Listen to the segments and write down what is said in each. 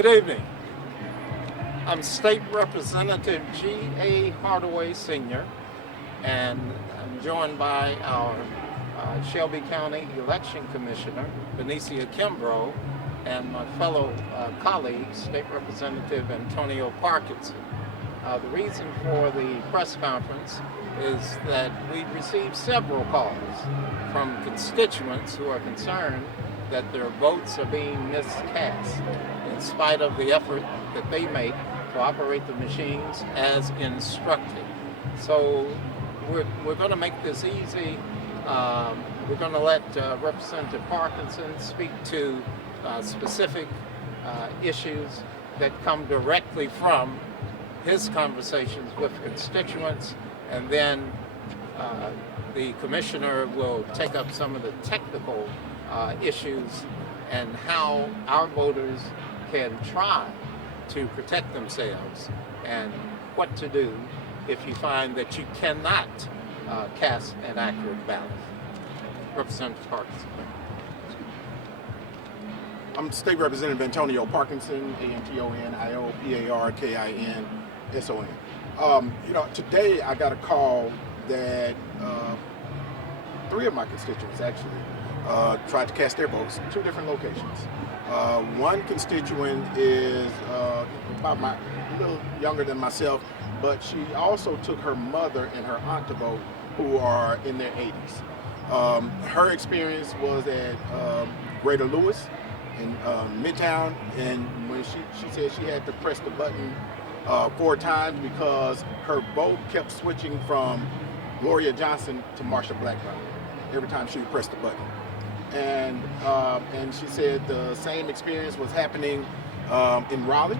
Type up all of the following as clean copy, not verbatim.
Good evening. I'm State Representative G.A. Hardaway Sr., and I'm joined by our Shelby County Election Commissioner, Benicia Kimbrough, and my fellow colleague, State Representative Antonio Parkinson. The reason for the press conference is that we received several calls from constituents who are concerned that their votes are being miscast in spite of the effort that they make to operate the machines as instructed. So we're going to make this easy. We're going to let Representative Parkinson speak to specific issues that come directly from his conversations with constituents, and then the commissioner will take up some of the technical issues and how our voters can try to protect themselves and what to do if you find that you cannot cast an accurate ballot. Representative Parkinson. I'm State Representative Antonio Parkinson, ANTONIOPARKINSON. Today I got a call that three of my constituents actually tried to cast their votes in two different locations. One constituent is about a little younger than myself, but she also took her mother and her aunt to vote, who are in their 80s. Her experience was at Greater Lewis in Midtown, and when she said she had to press the button 4 times because her vote kept switching from Gloria Johnson to Marsha Blackburn every time she would press the button. And she said the same experience was happening in Raleigh,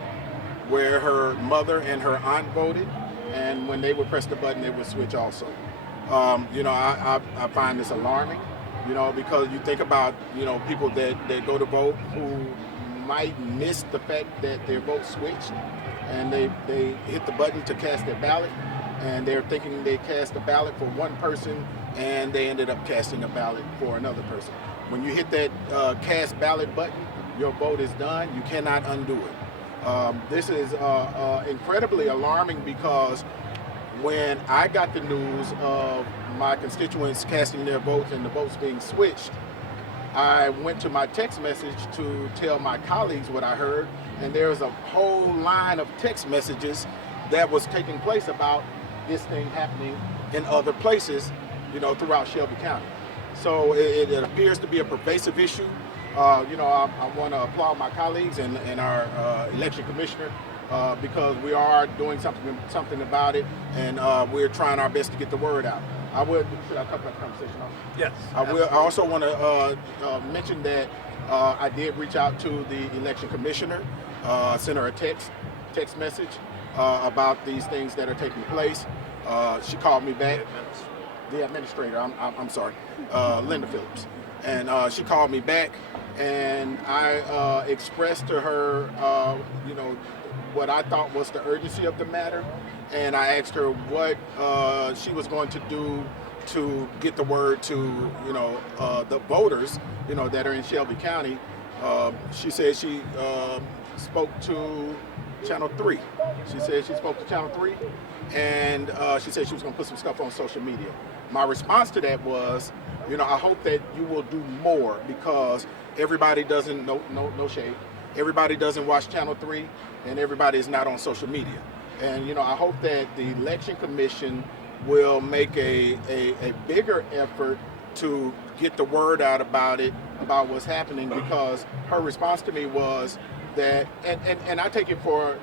where her mother and her aunt voted, and when they would press the button, it would switch also. I find this alarming, because you think about, people that go to vote who might miss the fact that their vote switched, and they hit the button to cast their ballot, and they're thinking they cast a ballot for one person, and they ended up casting a ballot for another person. When you hit that cast ballot button, your vote is done. You cannot undo it. This is incredibly alarming because when I got the news of my constituents casting their votes and the votes being switched, I went to my text message to tell my colleagues what I heard, and there's a whole line of text messages that was taking place about this thing happening in other places, throughout Shelby County. So it appears to be a pervasive issue. I want to applaud my colleagues and our election commissioner because we are doing something about it, and we're trying our best to get the word out. Should I cut that conversation off? Yes. I also want to mention that I did reach out to the election commissioner, sent her a text message about these things that are taking place. She called me back. The administrator, I'm sorry, Linda Phillips. And she called me back, and I expressed to her, what I thought was the urgency of the matter, and I asked her what she was going to do to get the word to, the voters, that are in Shelby County. She said she spoke to Channel 3. She said she spoke to Channel 3, and she said she was going to put some stuff on social media. My response to that was, I hope that you will do more, because everybody doesn't, no shade, everybody doesn't watch Channel 3, and everybody is not on social media. And, I hope that the Election Commission will make a bigger effort to get the word out about it, about what's happening, because her response to me was that, and I take it for,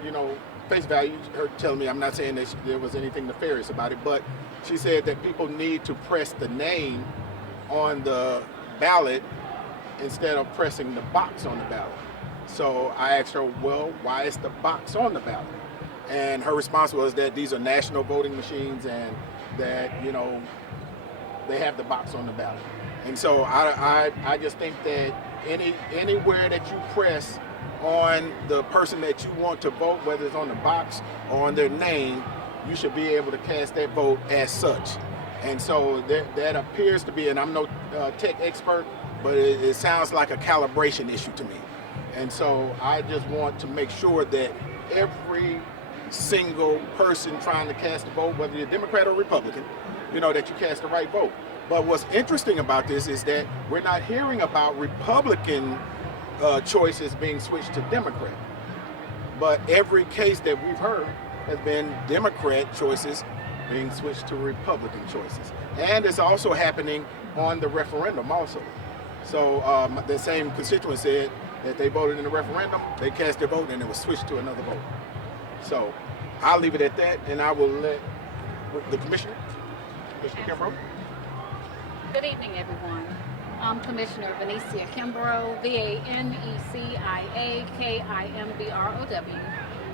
face value, her telling me, I'm not saying that there was anything nefarious about it, but she said that people need to press the name on the ballot instead of pressing the box on the ballot. So I asked her, well, why is the box on the ballot? And her response was that these are national voting machines, and that, they have the box on the ballot. And so I just think that anywhere that you press on the person that you want to vote, whether it's on the box or on their name, you should be able to cast that vote as such. And so that appears to be, and I'm no tech expert, but it sounds like a calibration issue to me. And so I just want to make sure that every single person trying to cast a vote, whether you're Democrat or Republican, that you cast the right vote. But what's interesting about this is that we're not hearing about Republican choices being switched to Democrat. But every case that we've heard has been Democrat choices being switched to Republican choices. And it's also happening on the referendum also. So the same constituent said that they voted in the referendum, they cast their vote, and it was switched to another vote. So I'll leave it at that, and I will let the Commissioner Kimbrough. Good evening, everyone. I'm Commissioner Venecia Kimbrough, Vanecia Kimbrow.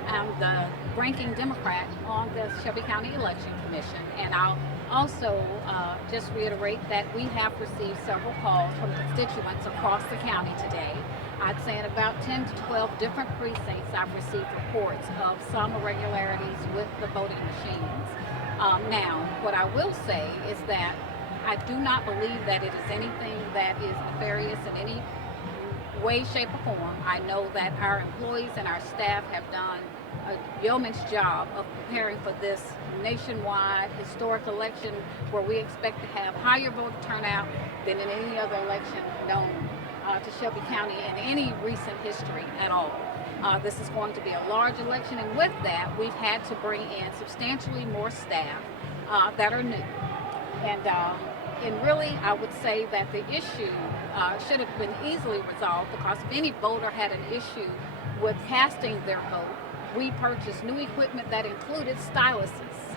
I'm the ranking Democrat on the Shelby County Election Commission, and I'll also just reiterate that we have received several calls from constituents across the county today. I'd say in about 10 to 12 different precincts I've received reports of some irregularities with the voting machines. Now, what I will say is that I do not believe that it is anything that is nefarious in any way, shape, or form. I know that our employees and our staff have done a yeoman's job of preparing for this nationwide historic election where we expect to have higher voter turnout than in any other election known to Shelby County in any recent history at all. This is going to be a large election, and with that, we've had to bring in substantially more staff that are new. And really, I would say that the issue should have been easily resolved, because if any voter had an issue with casting their vote, we purchased new equipment that included styluses.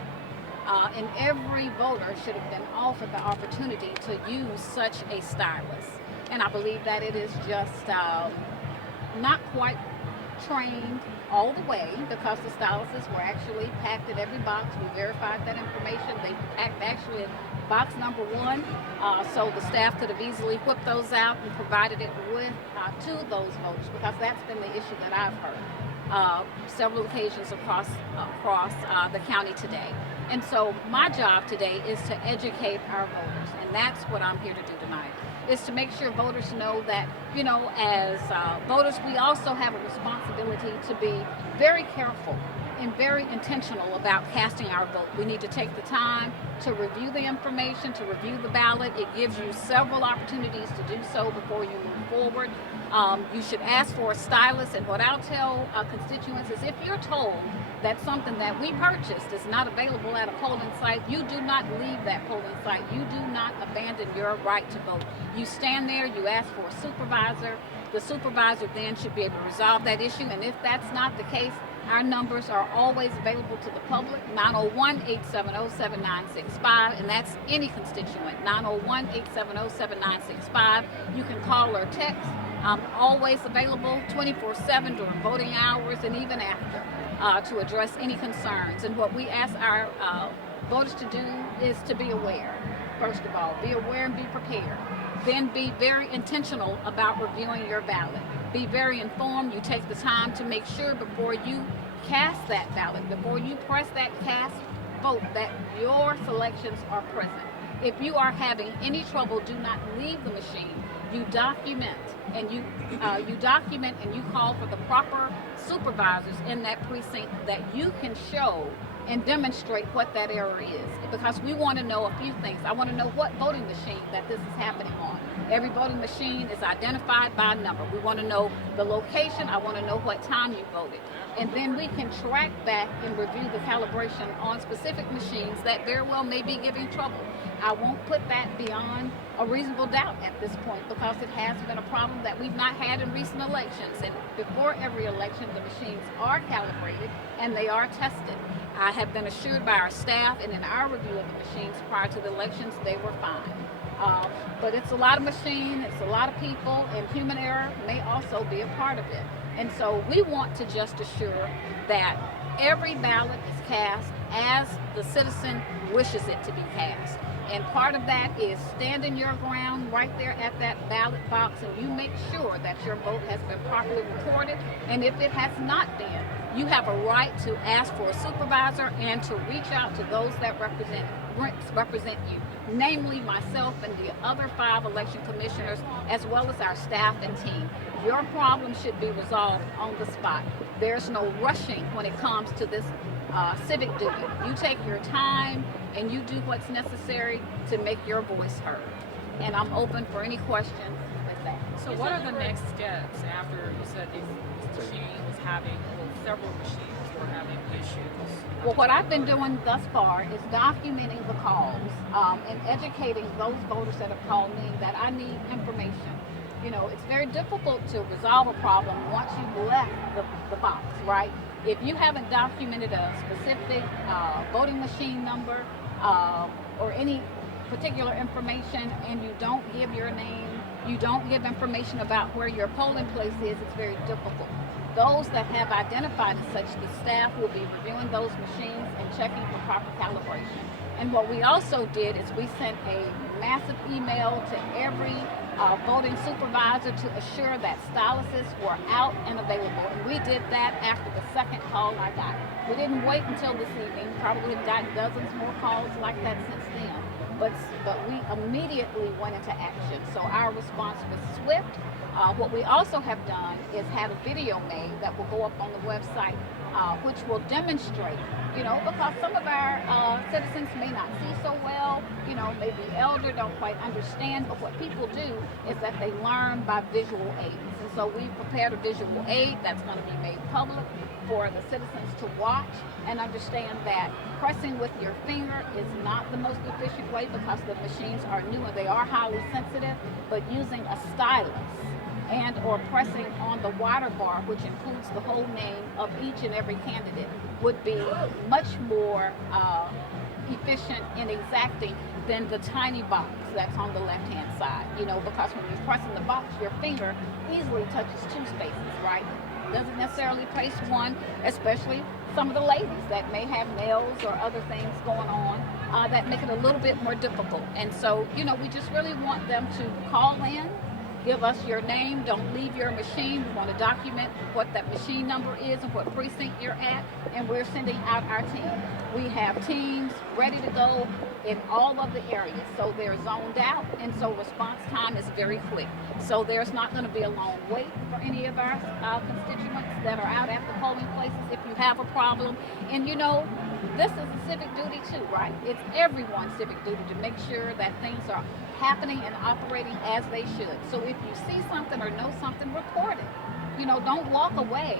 And every voter should have been offered the opportunity to use such a stylus. And I believe that it is just not quite trained all the way, because the styluses were actually packed in every box. We verified that information. They packed actually in box number 1, so the staff could have easily whipped those out and provided it with to those voters, because that's been the issue that I've heard several occasions across the county today. And so my job today is to educate our voters, and that's what I'm here to do tonight, is to make sure voters know that, as voters, we also have a responsibility to be very careful and very intentional about casting our vote. We need to take the time to review the information, to review the ballot. It gives you several opportunities to do so before you move forward. You should ask for a stylus, and what I'll tell constituents is, if you're told that something that we purchased is not available at a polling site, you do not leave that polling site. You do not abandon your right to vote. You stand there, you ask for a supervisor. The supervisor then should be able to resolve that issue, and if that's not the case, our numbers are always available to the public, 901-870-7965, and that's any constituent, 901-870-7965. You can call or text. I'm always available 24/7 during voting hours and even after to address any concerns. And what we ask our voters to do is to be aware. First of all, be aware and be prepared. Then be very intentional about reviewing your ballot. Be very informed. You take the time to make sure before you cast that ballot, before you press that cast vote, that your selections are present. If you are having any trouble, do not leave the machine. You document and you call for the proper supervisors in that precinct that you can show and demonstrate what that error is, because we want to know a few things. I want to know what voting machine that this is happening on. Every voting machine is identified by number. We want to know the location. I want to know what time you voted. And then we can track back and review the calibration on specific machines that very well may be giving trouble. I won't put that beyond a reasonable doubt at this point, because it has been a problem that we've not had in recent elections. And before every election, the machines are calibrated and they are tested. I have been assured by our staff, and in our review of the machines prior to the elections, they were fine. But it's a lot of machine, it's a lot of people, and human error may also be a part of it. And so we want to just assure that every ballot is cast as the citizen wishes it to be cast. And part of that is standing your ground right there at that ballot box, and you make sure that your vote has been properly recorded. And if it has not been, you have a right to ask for a supervisor and to reach out to those that represent represent you, namely myself and the other 5 election commissioners, as well as our staff and team. Your problem should be resolved on the spot. There's no rushing when it comes to this civic duty. You take your time and you do what's necessary to make your voice heard. And I'm open for any questions with that. So what are the next steps after you said this machine was having, well, several machines were having issues? Well, what I've been doing thus far is documenting the calls and educating those voters that have called me that I need information. You know, it's very difficult to resolve a problem once you've left the box, right? If you haven't documented a specific voting machine number or any particular information, and you don't give your name, you don't give information about where your polling place is, it's very difficult. Those that have identified as such, the staff will be reviewing those machines and checking for proper calibration. And what we also did is we sent a massive email to every voting supervisor to assure that stylists were out and available. And we did that after the second call I got. We didn't wait until this evening. Probably have gotten dozens more calls like that since then. But we immediately went into action. So our response was swift. What we also have done is had a video made that will go up on the website, which will demonstrate, you know, because some of our citizens may not see so well, you know, maybe elder, don't quite understand, but what people do is that they learn by visual aids. And so we've prepared a visual aid that's going to be made public for the citizens to watch and understand that pressing with your finger is not the most efficient way because the machines are new and they are highly sensitive, but using a stylus and or pressing on the water bar, which includes the whole name of each and every candidate, would be much more efficient and exacting than the tiny box that's on the left-hand side. You know, because when you're pressing the box, your finger easily touches 2 spaces, right? Doesn't necessarily place 1, especially some of the ladies that may have nails or other things going on that make it a little bit more difficult. And so, you know, we just really want them to call in, give us your name, don't leave your machine. We want to document what that machine number is and what precinct you're at, and we're sending out our team. We have teams ready to go in all of the areas, so they're zoned out, and so response time is very quick. So there's not going to be a long wait for any of our constituents that are out at the polling places if you have a problem. And you know, this is a civic duty too, right? It's everyone's civic duty to make sure that things are happening and operating as they should. So if you see something or know something, report it. You know, don't walk away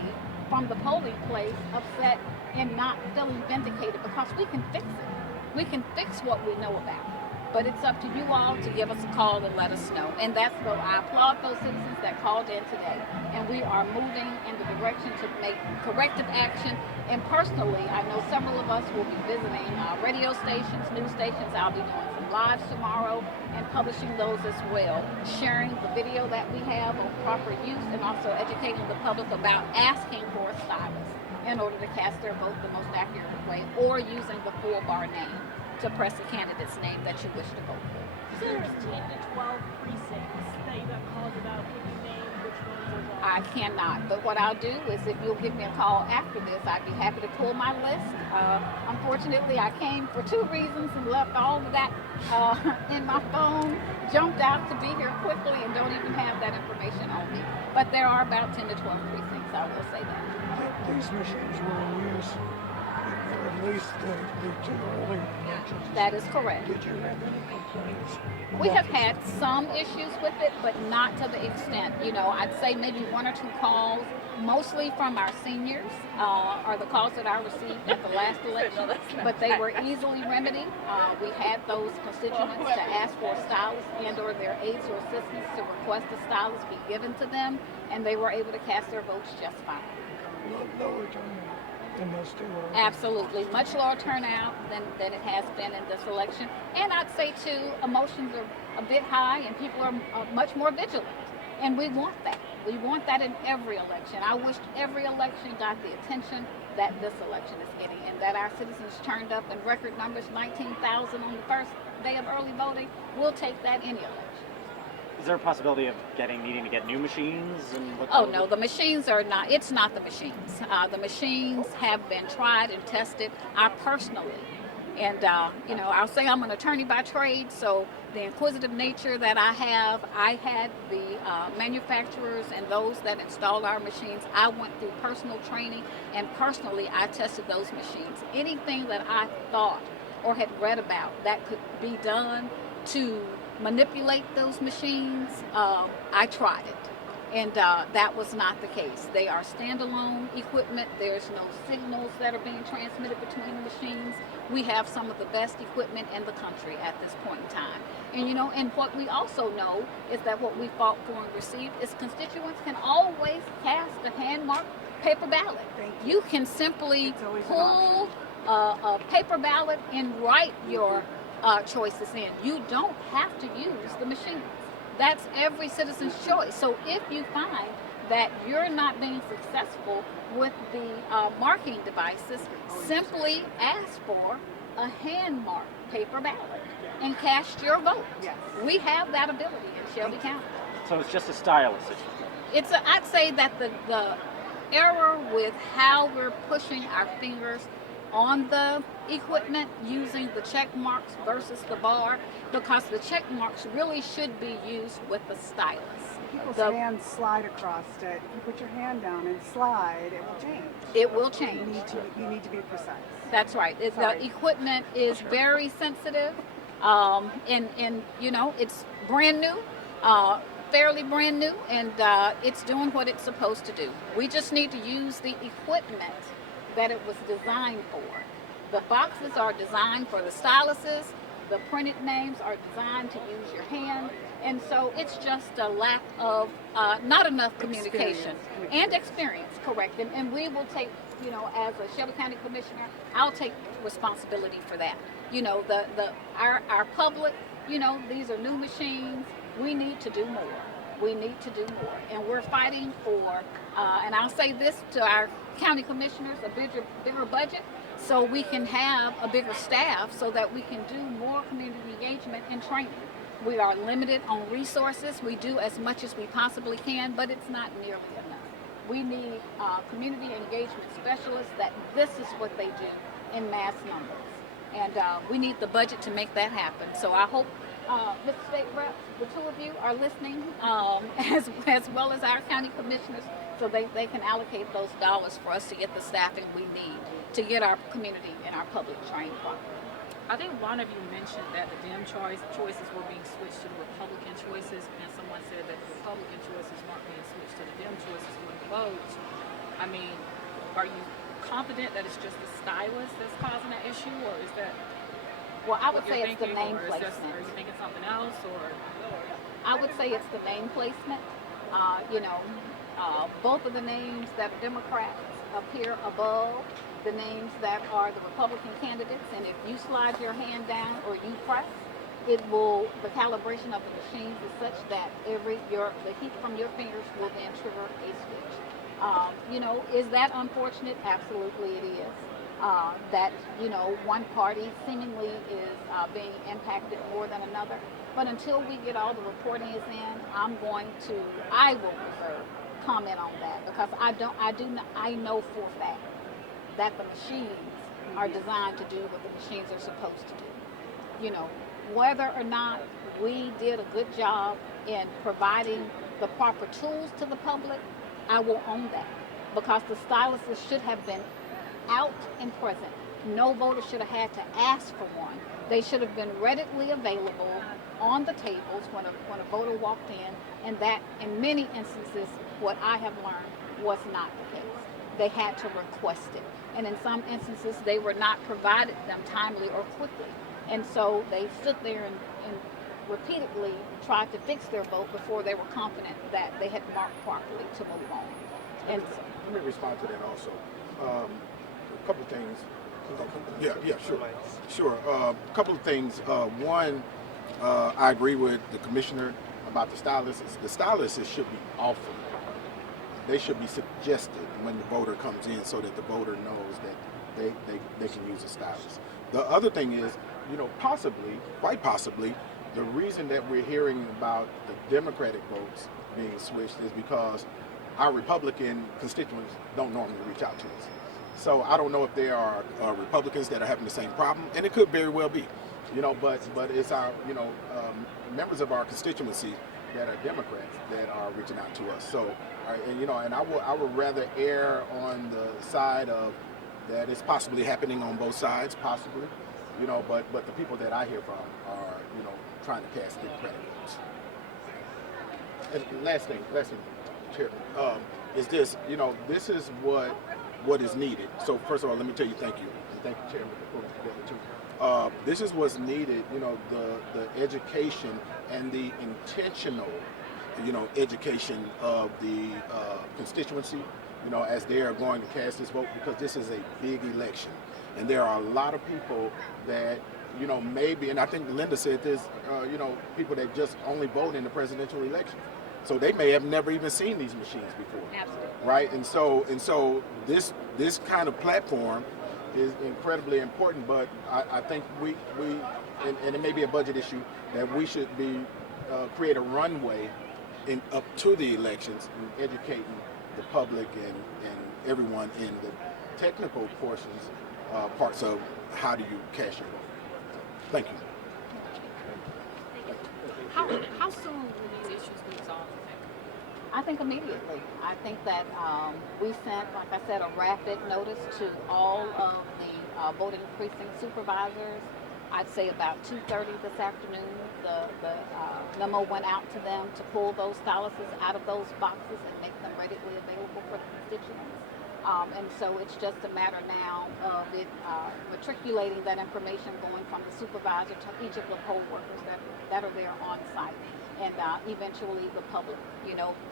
from the polling place upset and not feeling vindicated, because we can fix it. We can fix what we know about. But it's up to you all to give us a call and let us know. And that's what I applaud those citizens that called in today. And we are moving in the direction to make corrective action. And personally, I know several of us will be visiting radio stations, news stations. I'll be doing some lives tomorrow and publishing those as well, sharing the video that we have on proper use, and also educating the public about asking for a stylist in order to cast their vote the most accurate way, or using the full bar name to press a candidate's name that you wish to vote for. So there's 10 to 12 precincts that you got calls about. Can you name which ones those are? I cannot, but what I'll do is if you'll give me a call after this, I'd be happy to pull my list. Unfortunately, I came for 2 reasons and left all of that in my phone, jumped out to be here quickly, and don't even have that information on me. But there are about 10 to 12 precincts, I will say that. These machines were in use for at least the 2 earlier elections. That is correct. Did you have any complaints? We have had some issues with it, but not to the extent, you know, I'd say maybe 1 or 2 calls, mostly from our seniors, are the calls that I received at the last election, but they were easily remedied. We had those constituents to ask for a stylist and or their aides or assistants to request a stylist be given to them, and they were able to cast their votes just fine. Lower turnout than those 2 earlier. Absolutely, much lower turnout than it has been in this election. And I'd say too, emotions are a bit high and people are much more vigilant. And we want that. We want that in every election. I wished every election got the attention that this election is getting, and that our citizens turned up in record numbers, 19,000 on the first day of early voting. We'll take that any election. Is there a possibility of needing to get new machines? And what Oh no, the machines are not, it's not the machines. The machines have been tried and tested. I personally And, you know, I'll say I'm an attorney by trade, so the inquisitive nature that I had the manufacturers and those that installed our machines, I went through personal training, and personally I tested those machines. Anything that I thought or had read about that could be done to manipulate those machines, I tried it. And that was not the case. They are standalone equipment. There's no signals that are being transmitted between the machines. We have some of the best equipment in the country at this point in time. And you know, and what we also know is that what we fought for and received is constituents can always cast a hand-marked paper ballot. You can simply pull a paper ballot and write your choices in. You don't have to use the machine. That's every citizen's choice. So if you find that you're not being successful with the marking devices, simply ask for a hand-marked paper ballot and cast your vote. Yes. We have that ability in Shelby County. So it's just a stylus issue. I'd say that the error with how we're pushing our fingers on the equipment using the check marks versus the bar, because the check marks really should be used with the stylus. People's hands slide across it. If you put your hand down and slide, it will change. It will change. You need to be precise. That's right. The equipment is very sensitive, and you know, it's brand new, fairly brand new, and it's doing what it's supposed to do. We just need to use the equipment that it was designed for. The boxes are designed for the styluses. The printed names are designed to use your hand. And so it's just a lack of, not enough communication and experience, correct. And we will take, you know, as a Shelby County Commissioner, I'll take responsibility for that. You know, our public, you know, these are new machines. We need to do more. We need to do more. And we're fighting for, and I'll say this to our county commissioners, a bigger budget, so we can have a bigger staff so that we can do more community engagement and training. We are limited on resources. We do as much as we possibly can, but it's not nearly enough. We need community engagement specialists that this is what they do in mass numbers. And we need the budget to make that happen. So I hope Mr. State Rep, the two of you are listening, as well as our county commissioners, so they can allocate those dollars for us to get the staffing we need to get our community and our public trained properly. I think one of you mentioned that the Dem choices were being switched to the Republican choices, and someone said that the Republican choices weren't being switched to the Dem choices when votes. I mean, are you confident that it's just the stylus that's causing that issue, or is that? Well, I would say it's the name Are placement. you thinking something else, or? I would say it's the name placement. You know, both of the names that are Democrats appear above the names that are the Republican candidates, and if you slide your hand down or you press, it will, the calibration of the machines is such that the heat from your fingers will then trigger a switch. You know, is that unfortunate? Absolutely it is. That, you know, one party seemingly is being impacted more than another. But until we get all the reporting is in, I will reserve comment on that, because I know for a fact that the machines are designed to do what the machines are supposed to do. You know, whether or not we did a good job in providing the proper tools to the public, I will own that, because the styluses should have been out and present. No voter should have had to ask for one. They should have been readily available on the tables when a voter walked in, and that in many instances what I have learned was not the case. They had to request it, and in some instances they were not provided them timely or quickly, and so they stood there and repeatedly tried to fix their vote before they were confident that they had marked properly to move on. And let me respond to that also. A couple of things. Yeah, sure. A couple of things. One, I agree with the commissioner about the styluses. The styluses should be offered. They should be suggested when the voter comes in, so that the voter knows that they can use a stylus. The other thing is, you know, quite possibly, the reason that we're hearing about the Democratic votes being switched is because our Republican constituents don't normally reach out to us. So I don't know if there are Republicans that are having the same problem, and it could very well be, but it's our, members of our constituency that are Democrats that are reaching out to us. So, and I would rather err on the side of that it's possibly happening on both sides, possibly, but the people that I hear from are, trying to cast Democratic votes. And last thing, Chairman, is this, this is what is needed. So first of all, let me tell you thank you. And thank you, Chairman, for putting it together too. This is what's needed, the education and the intentional, education of the constituency, as they are going to cast this vote, because this is a big election. And there are a lot of people that, maybe, and I think Linda said this, people that just only vote in the presidential election. So they may have never even seen these machines before. Absolutely. Right? And so this kind of platform is incredibly important, but I think we and it may be a budget issue, that we should be create a runway up to the elections and educating the public and everyone in the technical parts of how do you cast your vote. Thank you. How soon will these issues be resolved, you think? I think immediately. I think that we sent, like I said, a rapid notice to all of the voting precinct supervisors. I'd say about 2:30 this afternoon, the memo went out to them to pull those statuses out of those boxes and make them readily available for the constituents. And so it's just a matter now of it matriculating that information, going from the supervisor to each of the poll workers that are there on site, and eventually the public.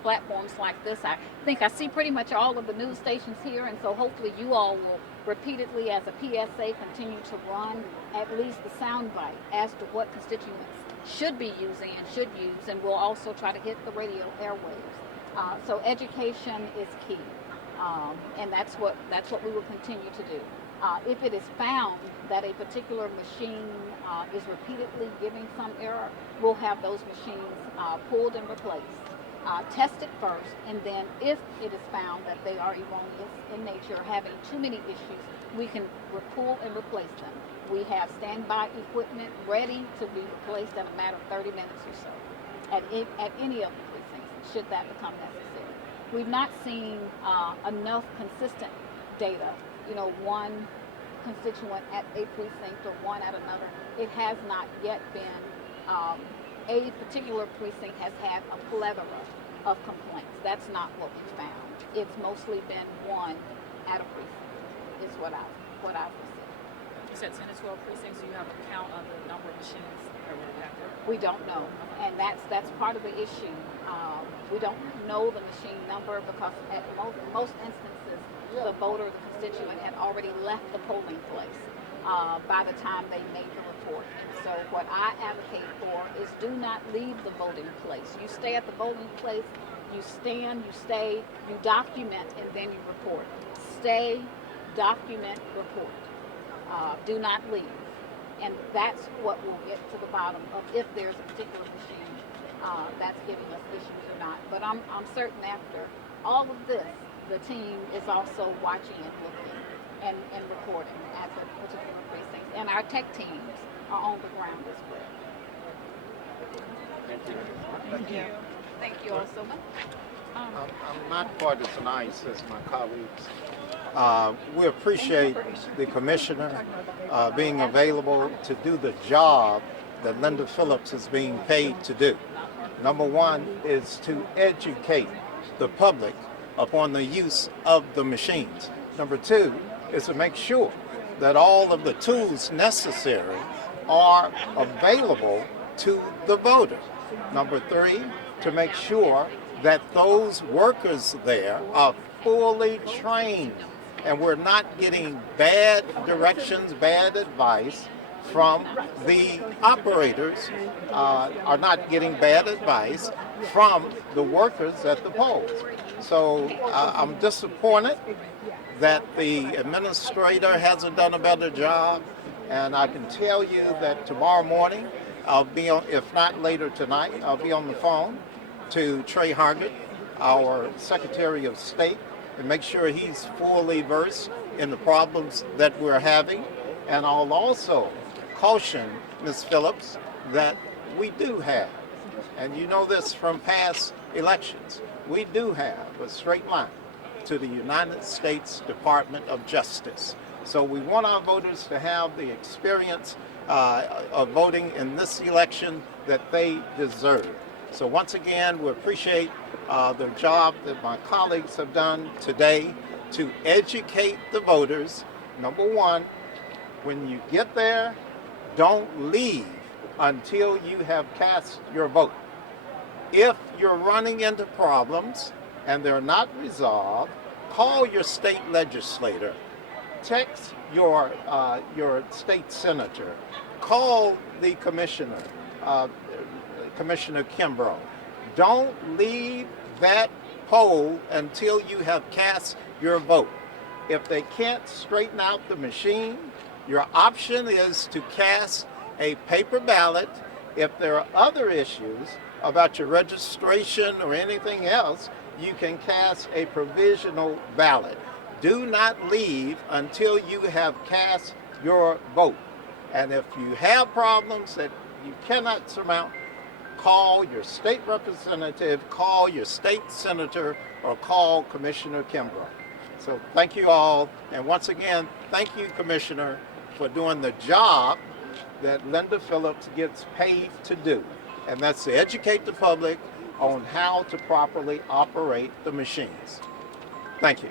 Platforms like this, I think I see pretty much all of the news stations here, and so hopefully you all will repeatedly, as a PSA, continue to run at least the soundbite as to what constituents should be using and should use, and we'll also try to hit the radio airwaves. So education is key. And that's what we will continue to do. If it is found that a particular machine is repeatedly giving some error, we'll have those machines pulled and replaced. Tested first, and then if it is found that they are erroneous in nature, having too many issues, we can pull and replace them. We have standby equipment ready to be replaced in a matter of 30 minutes or so at any of the precincts, should that become necessary. We've not seen enough consistent data, one constituent at a precinct or one at another. It has not yet been, a particular precinct has had a plethora of complaints. That's not what we found. It's mostly been one at a precinct, is what I've received. You said 10 to 12 precincts, so you have a count of the number of machines that were active? We don't know, and that's part of the issue. We don't know the machine number because at most instances, the voter, the constituent, had already left the polling place by the time they made the report. And so what I advocate for is do not leave the voting place. You stay at the voting place, you stand, you stay, you document, and then you report. Stay, document, report. Do not leave. And that's what will get to the bottom of if there's a particular machine that's giving us issues or not. But I'm certain after all of this, the team is also watching and looking and reporting at the particular precincts. And our tech teams are on the ground as well. Thank you. Thank you all so much. I'm not quite as nice as my colleagues. We appreciate the commissioner being available to do the job that Linda Phillips is being paid to do. Number one is to educate the public upon the use of the machines. Number two is to make sure that all of the tools necessary are available to the voter. Number three, to make sure that those workers there are fully trained and we're not getting bad directions, bad advice from the operators, are not getting bad advice from the workers at the polls. So I'm disappointed that the administrator hasn't done a better job, and I can tell you that tomorrow morning, I'll be on, if not later tonight, I'll be on the phone to Trey Hargett, our Secretary of State, and make sure he's fully versed in the problems that we're having. And I'll also caution Ms. Phillips that we do have, and you know this from past elections, we do have a straight line to the United States Department of Justice. So we want our voters to have the experience of voting in this election that they deserve. So once again, we appreciate the job that my colleagues have done today to educate the voters. Number one, when you get there, don't leave until you have cast your vote. If you're running into problems and they're not resolved, call your state legislator, text your state senator, call the commissioner, Commissioner Kimbrough. Don't leave that poll until you have cast your vote. If they can't straighten out the machine, your option is to cast a paper ballot. If there are other issues about your registration or anything else, you can cast a provisional ballot. Do not leave until you have cast your vote. And if you have problems that you cannot surmount, call your state representative, call your state senator, or call Commissioner Kimbrough. So thank you all, and once again, thank you, Commissioner, for doing the job that Linda Phillips gets paid to do, and that's to educate the public on how to properly operate the machines. Thank you.